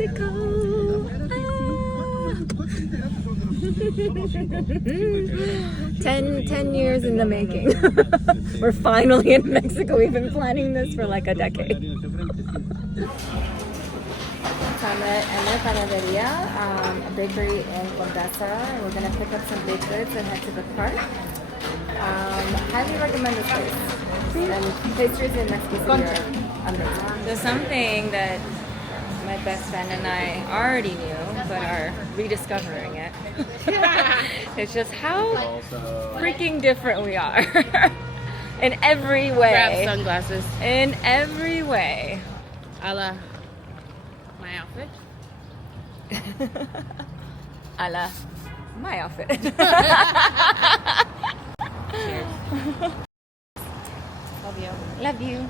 Mexico. Ah. 10 years in the making. We're finally in Mexico. We've been planning this for like a decade. I'm at La Panaderia, a bakery in Condesa, and we're going to pick up some baked goods and head to the park. Highly recommend this place. And pastries in Mexico City are amazing. There's something that my best friend and I already knew, but are rediscovering it. It's just how freaking different we are. In every way. Grab sunglasses. In every way. A la my outfit. A la my outfit. Cheers. Love you. Love you.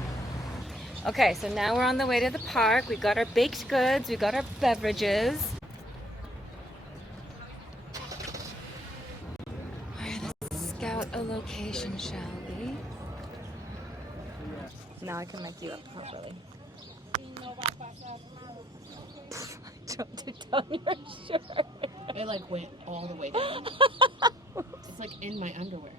Okay, so now we're on the way to the park. We got our baked goods. We got our beverages. Let's scout a location, shall we? Now I can make you up properly. I jumped it down your shirt. It like went all the way down. It's like in my underwear.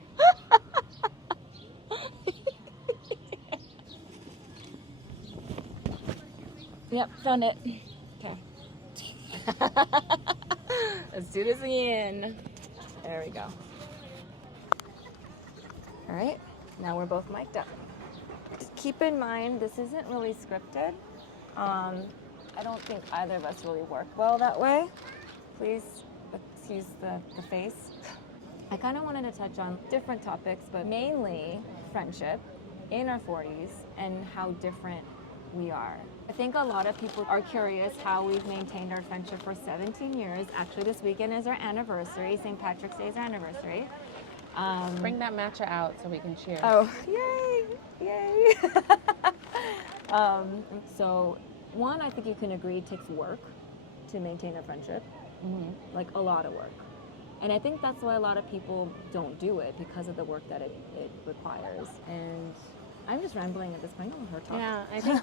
Yep, found it. Okay. Let's do this again. There we go. All right, now we're both mic'd up. Just keep in mind, this isn't really scripted. I don't think either of us really work well that way. Please excuse the face. I kind of wanted to touch on different topics, but mainly friendship in our 40s and how different we are. I think a lot of people are curious how we've maintained our friendship for 17 years. Actually, this weekend is our anniversary. St. Patrick's Day is our anniversary. Bring that matcha out so we can cheers. Oh, yay! Yay! So, one, I think you can agree it takes work to maintain a friendship. Mm-hmm. Like a lot of work. And I think that's why a lot of people don't do it, because of the work that it requires. And I'm just rambling at this point. I'll let her talk. Yeah, I think,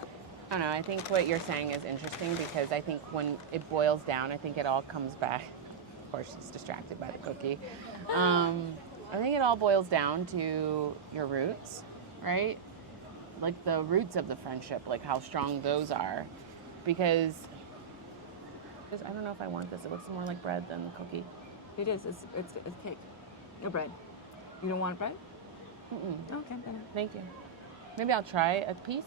I don't know, I think what you're saying is interesting, because I think when it boils down, I think it all comes back. Of course, she's distracted by the cookie. I think it all boils down to your roots, right? Like the roots of the friendship, like how strong those are. Because I don't know if I want this. It looks more like bread than cookie. It is. It's cake. No bread. You don't want bread? Mm-mm. Okay, then. Thank you. Maybe I'll try a piece.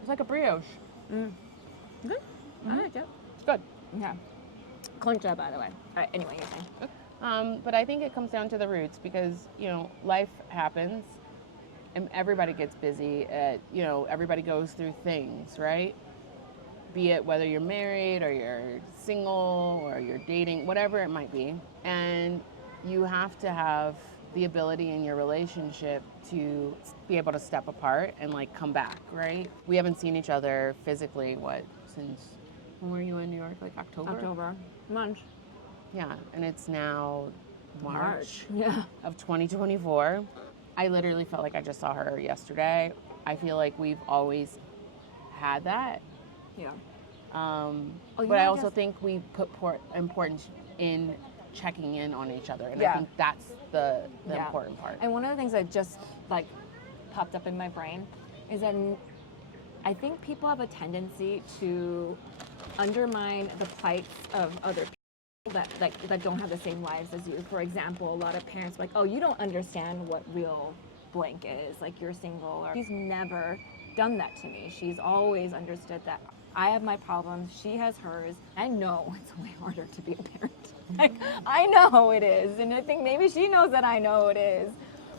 It's like a brioche. Mm. Good. Mm-hmm. I like it. It's good. Yeah. Concha, by the way. All right, anyway, you're saying. But I think it comes down to the roots, because, you know, life happens and everybody gets busy. Everybody goes through things, right? Be it whether you're married or you're single or you're dating, whatever it might be. And you have to have the ability in your relationship to be able to step apart and like come back, right? We haven't seen each other physically, since when were you in New York? Like October? March. Yeah, and it's now March. Yeah. Of 2024. I literally felt like I just saw her yesterday. I feel like we've always had that. Yeah. But I also think we put importance in checking in on each other, and I think that's the important part. And one of the things that just like popped up in my brain is that I think people have a tendency to undermine the plights of other people that don't have the same lives as you. For example, a lot of parents are like, oh, you don't understand what real blank is, like you're single. Or she's never done that to me. She's always understood that I have my problems, she has hers. I know it's way harder to be a parent. Like, I know it is, and I think maybe she knows that I know it is.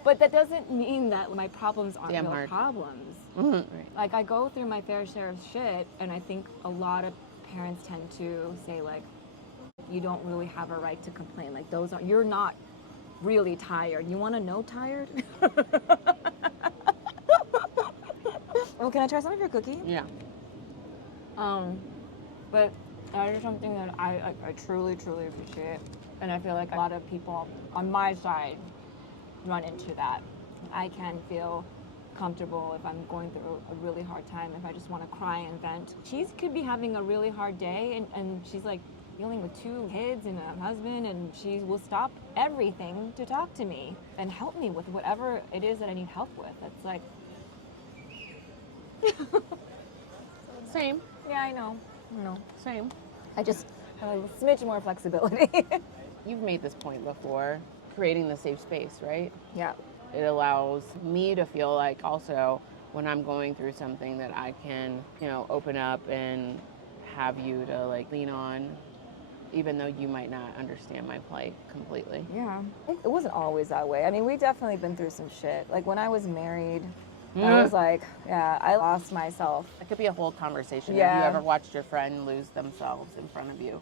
But that doesn't mean that my problems aren't real problems. Mm-hmm. Right. Like, I go through my fair share of shit, and I think a lot of parents tend to say, like, you don't really have a right to complain. Like, you're not really tired. You want to know tired? Well, can I try some of your cookie? Yeah. But that is something that I truly, truly appreciate. And I feel like a lot of people on my side run into that. I can feel comfortable if I'm going through a really hard time, if I just want to cry and vent. She could be having a really hard day, and she's like dealing with 2 kids and a husband, and she will stop everything to talk to me and help me with whatever it is that I need help with. It's like, Same. yeah, I know. Same. I just have a smidge more flexibility. You've made this point before, creating the safe space, right? Yeah. It allows me to feel like also when I'm going through something that I can, open up and have you to like lean on, even though you might not understand my plight completely. Yeah. It wasn't always that way. I mean, we definitely been through some shit. Like when I was married, I was like, yeah, I lost myself. It could be a whole conversation. Yeah. Have you ever watched your friend lose themselves in front of you?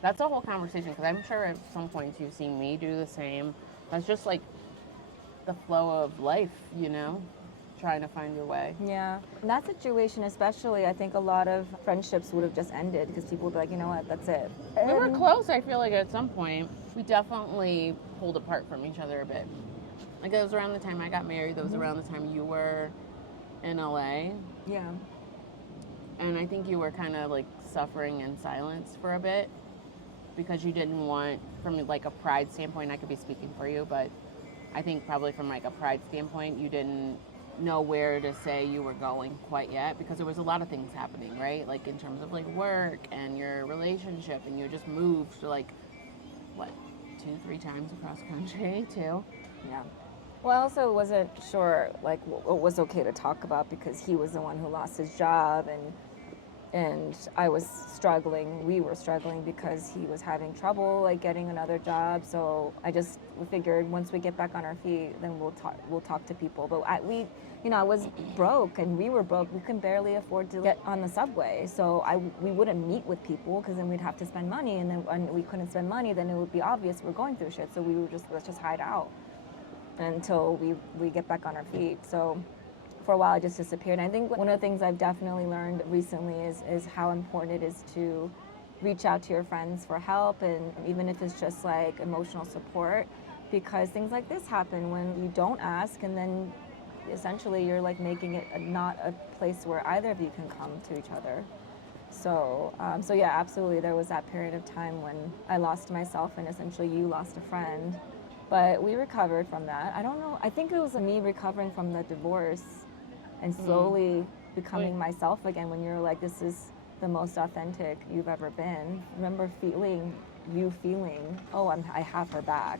That's a whole conversation, because I'm sure at some points you've seen me do the same. That's just like the flow of life, trying to find your way. Yeah. In that situation especially, I think a lot of friendships would have just ended because people would be like, you know what, that's it. We were close, I feel like, at some point. We definitely pulled apart from each other a bit. Like, it was around the time I got married. That was around the time you were in LA. Yeah. And I think you were kind of, like, suffering in silence for a bit because you didn't want, from, like, a pride standpoint, I could be speaking for you, but I think probably from, like, a pride standpoint, you didn't know where to say you were going quite yet, because there was a lot of things happening, right? Like, in terms of, like, work and your relationship, and you just moved, like, what, 2-3 times across country, too? Yeah. Well, I also wasn't sure like what was okay to talk about because he was the one who lost his job, and I was struggling. We were struggling because he was having trouble like getting another job. So we figured once we get back on our feet, then we'll talk to people. But I was broke, and we were broke. We can barely afford to get on the subway. So we wouldn't meet with people because then we'd have to spend money, and then when we couldn't spend money, then it would be obvious we're going through shit. So we were let's just hide out until we get back on our feet. So for a while I just disappeared. And I think one of the things I've definitely learned recently is how important it is to reach out to your friends for help, and even if it's just like emotional support, because things like this happen when you don't ask, and then essentially you're like making it not a place where either of you can come to each other. So yeah, absolutely, there was that period of time when I lost myself and essentially you lost a friend. But we recovered from that. I don't know. I think it was me recovering from the divorce and slowly becoming myself again, when you're like, this is the most authentic you've ever been. Remember feeling, oh, I have her back.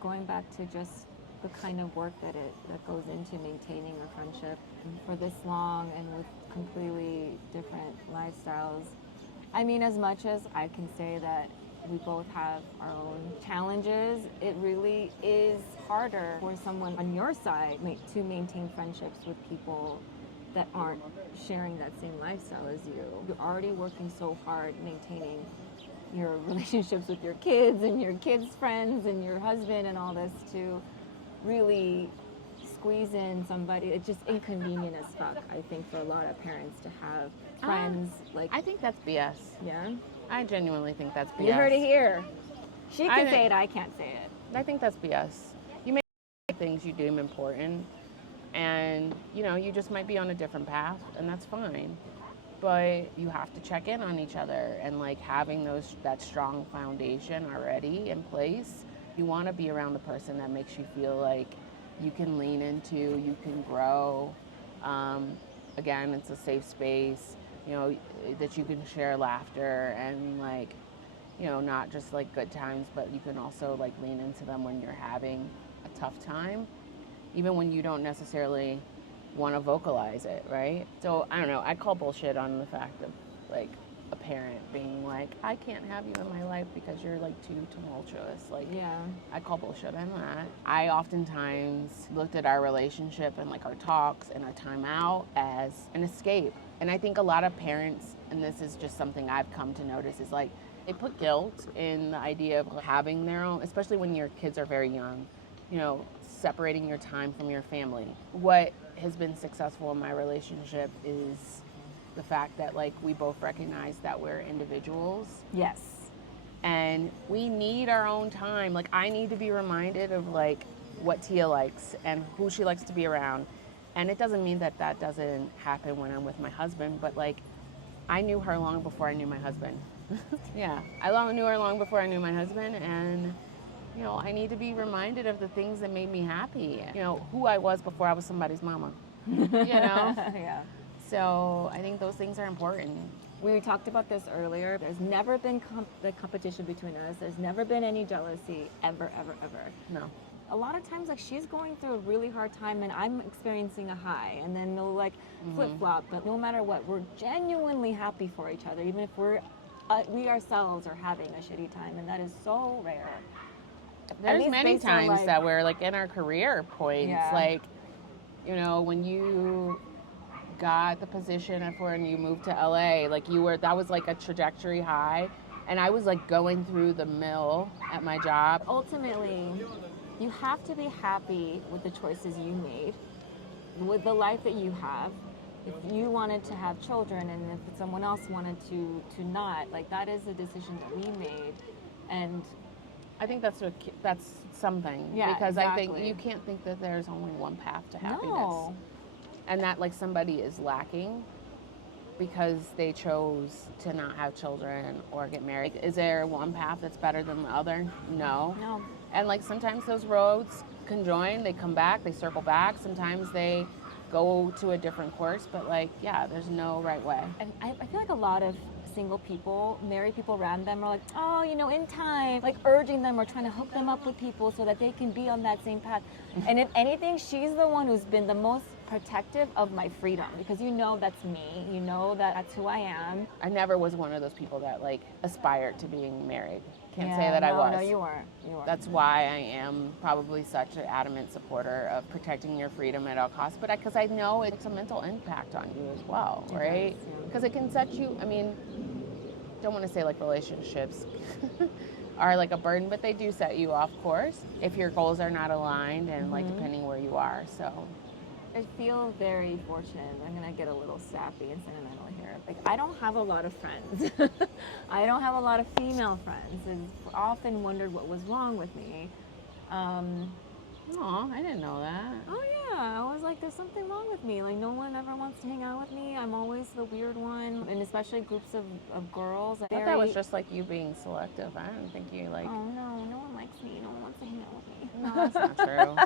Going back to just the kind of work that goes into maintaining a friendship for this long and with completely different lifestyles. I mean, as much as I can say that we both have our own challenges, it really is harder for someone on your side to maintain friendships with people that aren't sharing that same lifestyle as you. You're already working so hard maintaining your relationships with your kids and your kids' friends and your husband and all this, to really squeeze in somebody. It's just inconvenient as fuck, I think, for a lot of parents to have friends like... I think that's BS. Yeah? I genuinely think that's BS. You heard it here. She can say it, I can't say it. I think that's BS. You make things you deem important, and you just might be on a different path, and that's fine. But you have to check in on each other, and like having that strong foundation already in place. You want to be around the person that makes you feel like you can lean into, you can grow. Again, it's a safe space. That you can share laughter and not just like good times, but you can also like lean into them when you're having a tough time, even when you don't necessarily want to vocalize it, right? So I don't know, I call bullshit on the fact of like a parent being like, I can't have you in my life because you're like too tumultuous. Like, yeah, I call bullshit on that. I oftentimes looked at our relationship and like our talks and our time out as an escape. And I think a lot of parents, and this is just something I've come to notice, is like they put guilt in the idea of having their own, especially when your kids are very young, separating your time from your family. What has been successful in my relationship is the fact that like we both recognize that we're individuals. Yes. And we need our own time. Like I need to be reminded of like what Tia likes and who she likes to be around. And it doesn't mean that that doesn't happen when I'm with my husband, but like, I knew her long before I knew my husband. Yeah, knew her long before I knew my husband, and you know, I need to be reminded of the things that made me happy. You know, who I was before I was somebody's mama. You know? Yeah. So I think those things are important. We talked about this earlier. There's never been the competition between us. There's never been any jealousy, ever, ever, ever. No. A lot of times, like, she's going through a really hard time and I'm experiencing a high, and then they'll like flip-flop. But no matter what, we're genuinely happy for each other, even if we ourselves are having a shitty time, and that is so rare. There's many times that we're like in our career points, like, you know, when you got the position and you moved to LA, like that was like a trajectory high, and I was like going through the mill at my job. Ultimately, you have to be happy with the choices you made, with the life that you have. If you wanted to have children and if someone else wanted to not, like, that is a decision that we made. And I think that's something. Yeah, because exactly. I think you can't think that there's only one path to happiness. No. And that like somebody is lacking because they chose to not have children or get married. Is there one path that's better than the other? No. No. And like sometimes those roads conjoin, they come back, they circle back. Sometimes they go to a different course, but like, yeah, there's no right way. And I feel like a lot of single people, married people around them are like, oh, you know, in time, like urging them or trying to hook them up with people so that they can be on that same path. And if anything, she's the one who's been the most protective of my freedom, because you know that's me, you know that that's who I am. I never was one of those people that like aspired to being married. Can't say that I was. No, you weren't. That's why I am probably such an adamant supporter of protecting your freedom at all costs. But because I know it's a mental impact on you as well, right? Because it can set you, I mean, don't want to say like relationships are like a burden, but they do set you off course if your goals are not aligned and like depending where you are. So I feel very fortunate. I'm going to get a little sappy and sentimental here. Like, I don't have a lot of friends. I don't have a lot of female friends, and often wondered what was wrong with me. Oh, I didn't know that. Oh, yeah. I was like, there's something wrong with me. Like, no one ever wants to hang out with me. I'm always the weird one, and especially groups of girls. I thought that was just like you being selective. I don't think you like... Oh, no one likes me. No one wants to hang out with me. No, that's not true.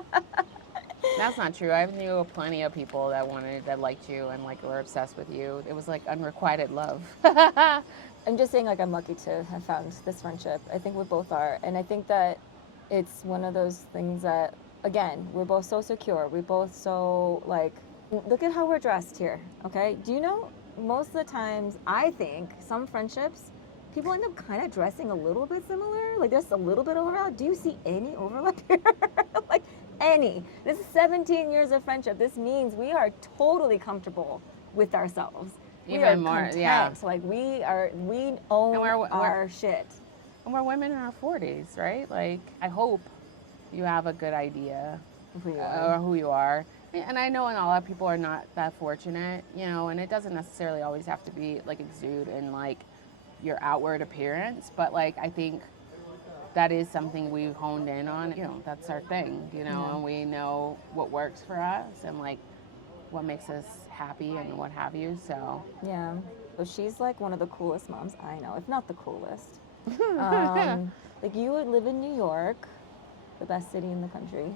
That's not true. I knew plenty of people that liked you and like were obsessed with you. It was like unrequited love. I'm just saying, like, I'm lucky to have found this friendship. I think we both are. And I think that it's one of those things that, again, we're both so secure. We're both so, like, look at how we're dressed here, okay? Do you know, most of the times, I think some friendships, people end up kind of dressing a little bit similar. Like, there's a little bit of overlap. Do you see any overlap here? Like, any. This is 17 years of friendship. This means we are totally comfortable with ourselves. Even we are more, content. yeah. Like, we own our shit. And we're women in our 40s, right? Like, I hope you have a good idea of who you are. And I know a lot of people are not that fortunate, you know, and it doesn't necessarily always have to be like exude in like your outward appearance, but like I think that is something we've honed in on. You know, that's our thing, you know, and we know what works for us and like what makes us happy and what have you. So yeah, so she's like one of the coolest moms I know, if not the coolest. Like, you would live in New York, the best city in the country.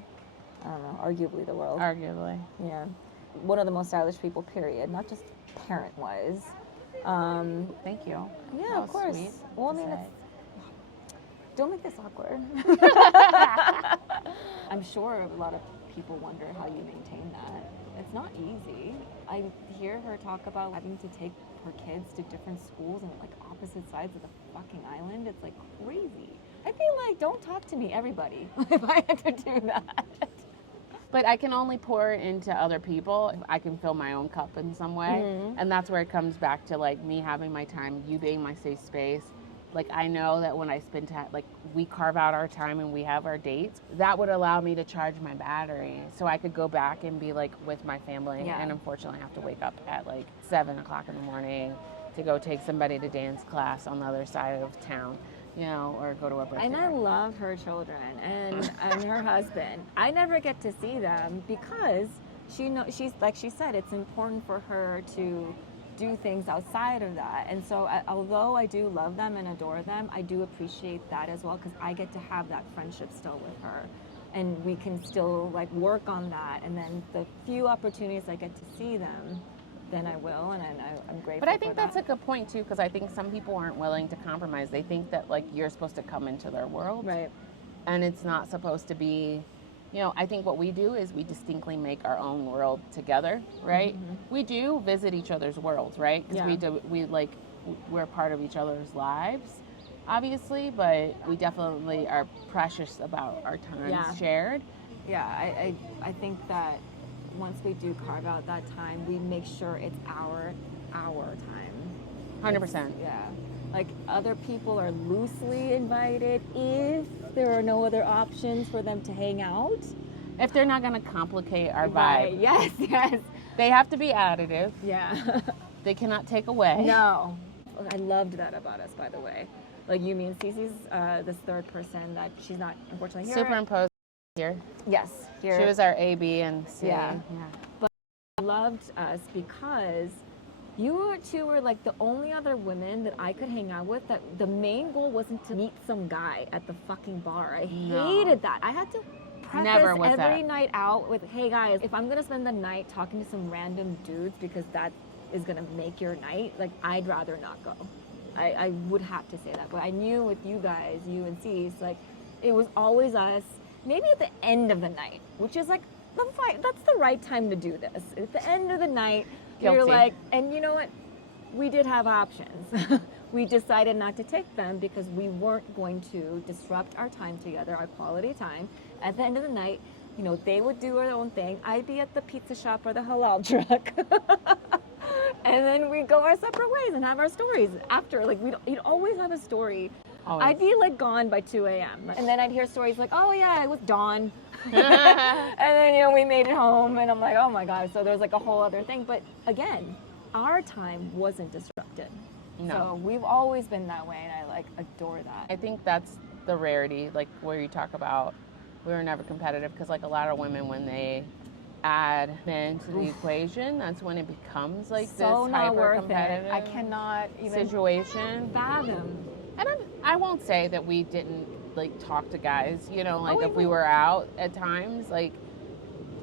I don't know, arguably the world. Arguably. Yeah, one of the most stylish people, period, not just parent-wise. Thank you. Yeah, of course. Well, I mean, don't make this awkward. I'm sure a lot of people wonder how you maintain that. It's not easy. I hear her talk about having to take her kids to different schools on like opposite sides of the fucking island. It's like crazy. I feel like, don't talk to me, everybody, if I had to do that. But I can only pour into other people if I can fill my own cup in some way. And that's where it comes back to like me having my time, you being my safe space. Like, I know that when I spend time, like we carve out our time and we have our dates, that would allow me to charge my battery so I could go back and be like with my family. And unfortunately I have to wake up at like 7 o'clock in the morning to go take somebody to dance class on the other side of town, you know, or go to a birthday. And I love her children and her husband. I never get to see them because she's like she said, it's important for her to do things outside of that. And so although I do love them and adore them, I do appreciate that as well, because I get to have that friendship still with her, and we can still like work on that. And then the few opportunities I get to see them, then I will, and I'm grateful. But I think that's a good point too, because I think some people aren't willing to compromise. They think that like you're supposed to come into their world, right, and it's not supposed to be. You know, I think what we do is we distinctly make our own world together, right? Mm-hmm. We do visit each other's worlds, right? Because we're part of each other's lives, obviously, but we definitely are precious about our time shared. Yeah, I think that once we do carve out that time, we make sure it's our time. 100%. Yeah. Like, other people are loosely invited if there are no other options for them to hang out. If they're not going to complicate our vibe. Right. Yes. They have to be additive. Yeah. They cannot take away. No. I loved that about us, by the way. Like, you mean Cece's this third person that she's not, unfortunately, here. Superimposed here. Yes. Here. She was our A, B, and C. Yeah. But I loved us because you two were like the only other women that I could hang out with that the main goal wasn't to meet some guy at the fucking bar. I hated that. I had to preface every night out with, hey guys, if I'm gonna spend the night talking to some random dudes because that is gonna make your night, like, I'd rather not go. I would have to say that. But I knew with you guys, you and Cease, like, it was always us, maybe at the end of the night, which is like, that's the right time to do this. At the end of the night, you're like, and you know what? We did have options. We decided not to take them because we weren't going to disrupt our time together, our quality time. At the end of the night, you know, they would do their own thing. I'd be at the pizza shop or the halal truck. And then we'd go our separate ways and have our stories after. Like, you'd always have a story. Always. I'd be like gone by 2 a.m. And then I'd hear stories like, oh yeah, it was dawn. And then, you know, we made it home, and I'm like, oh my God. So there's like a whole other thing. But again, our time wasn't disrupted. No. So we've always been that way, and I like adore that. I think that's the rarity, like where you talk about we were never competitive, because like a lot of women, when they add men to the equation, that's when it becomes like so this hyper-competitive. I cannot even situation. Fathom. And I won't say that we didn't like talk to guys, you know, like if we were out at times, like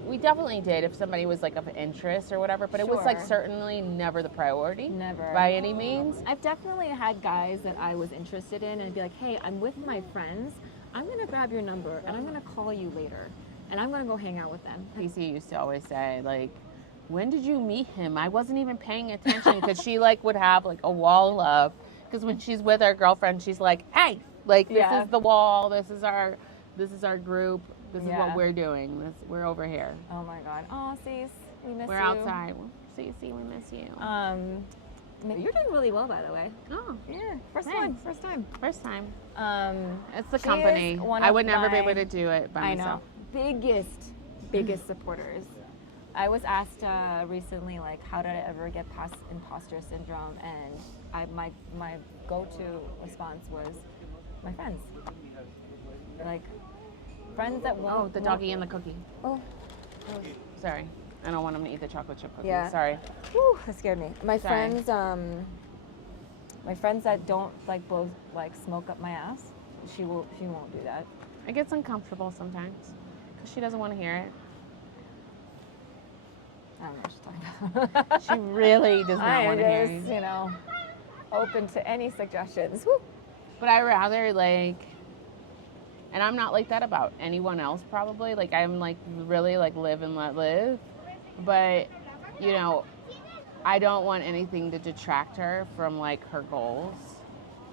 we definitely did if somebody was like of interest or whatever, but it was like certainly never the priority. Never. By any means. I've definitely had guys that I was interested in and be like, hey, I'm with my friends. I'm going to grab your number and I'm going to call you later. And I'm going to go hang out with them. PC used to always say, like, when did you meet him? I wasn't even paying attention, because she like would have like a wall of love. Because when she's with her girlfriend, she's like, hey, like, this is the wall. This is our group. This is what we're doing. We're over here. Oh my God. Oh, Cease, we miss you. We're outside. Cease, we miss you. You're doing really well, by the way. Oh, yeah. First time. It's the company. I would never be able to do it by myself. Biggest supporters. I was asked recently, like, how did I ever get past imposter syndrome? And my go-to response was my friends. Like, friends that won't. Oh, the doggy and the cookie. Oh. Sorry. I don't want him to eat the chocolate chip cookie. Yeah. Sorry. Whew, that scared me. My friends that don't like both like smoke up my ass, she won't do that. It gets uncomfortable sometimes because she doesn't want to hear it. I don't know what she's talking about. She really does not want to hear it. You know, open to any suggestions. Woo. But I rather like, and I'm not like that about anyone else probably. Like, I'm like really like live and let live. But, you know, I don't want anything to detract her from like her goals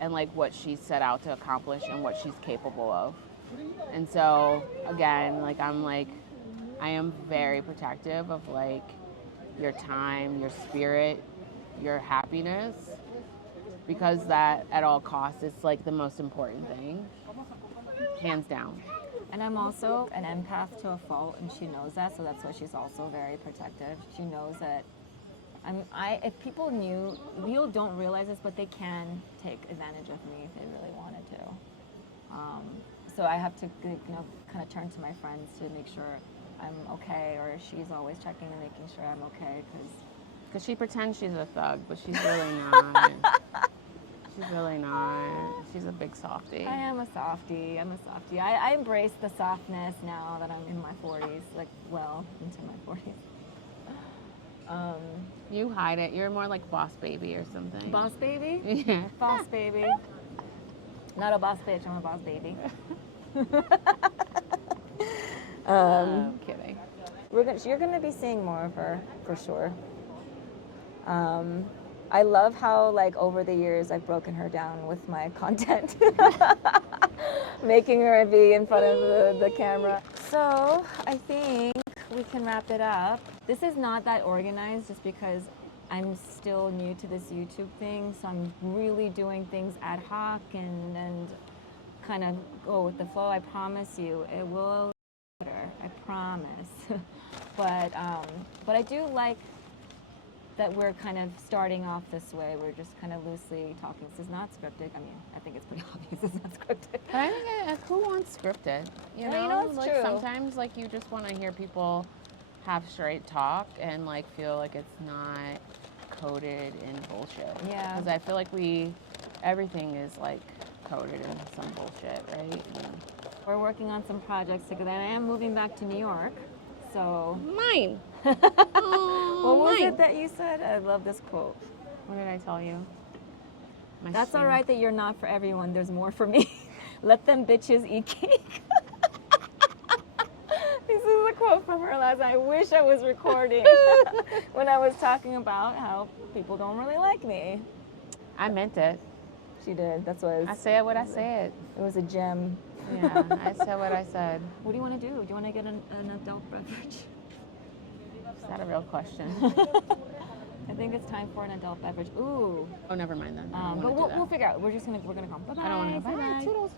and like what she's set out to accomplish and what she's capable of. And so again, like I am very protective of like your time, your spirit, your happiness, because that at all costs is like the most important thing, hands down. And I'm also an empath to a fault, and she knows that, so that's why she's also very protective. She knows that if people don't realize this, but they can take advantage of me if they really wanted to. So I have to, kind of turn to my friends to make sure I'm okay, or she's always checking and making sure I'm okay. Because she pretends she's a thug, but she's really not. She's really not. She's a big softie. I am a softie. I'm a softie. I embrace the softness now that I'm in my 40s, like well into my 40s. You hide it. You're more like boss baby or something. Boss baby? Yeah. Boss baby. Not a boss bitch, I'm a boss baby. I'm kidding. You're gonna be seeing more of her for sure. I love how like over the years I've broken her down with my content, making her be in front of the camera. So I think we can wrap it up. This is not that organized just because I'm still new to this YouTube thing, so I'm really doing things ad hoc and kind of go with the flow. I promise you, it will get better. I promise. But I do like that we're kind of starting off this way. We're just kind of loosely talking. This is not scripted. I mean, I think it's pretty obvious it's not scripted. But I think who wants scripted? You know, it's like true. sometimes like you just want to hear people have straight talk and like feel like it's not coded in bullshit. Yeah. Because I feel like everything is like coded in some bullshit, right? And We're working on some projects together. I am moving back to New York, so. mine. What was mine. it that you said? I love this quote. What did I tell you? That's all right that you're not for everyone. There's more for me. Let them bitches eat cake. This is a quote from her last night. I wish I was recording when I was talking about how people don't really like me. I meant it. She did. That's what I said what I said. It was a gem. Yeah, I said what I said. What do you want to do? Do you want to get an adult beverage? Is that a real question? I think it's time for an adult beverage. Ooh. Oh, never mind then. I don't But wanna do that. we'll figure out. We're gonna come. Bye bye. I don't want to. Bye Bye. bye. Toodles.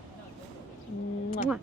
Mwah.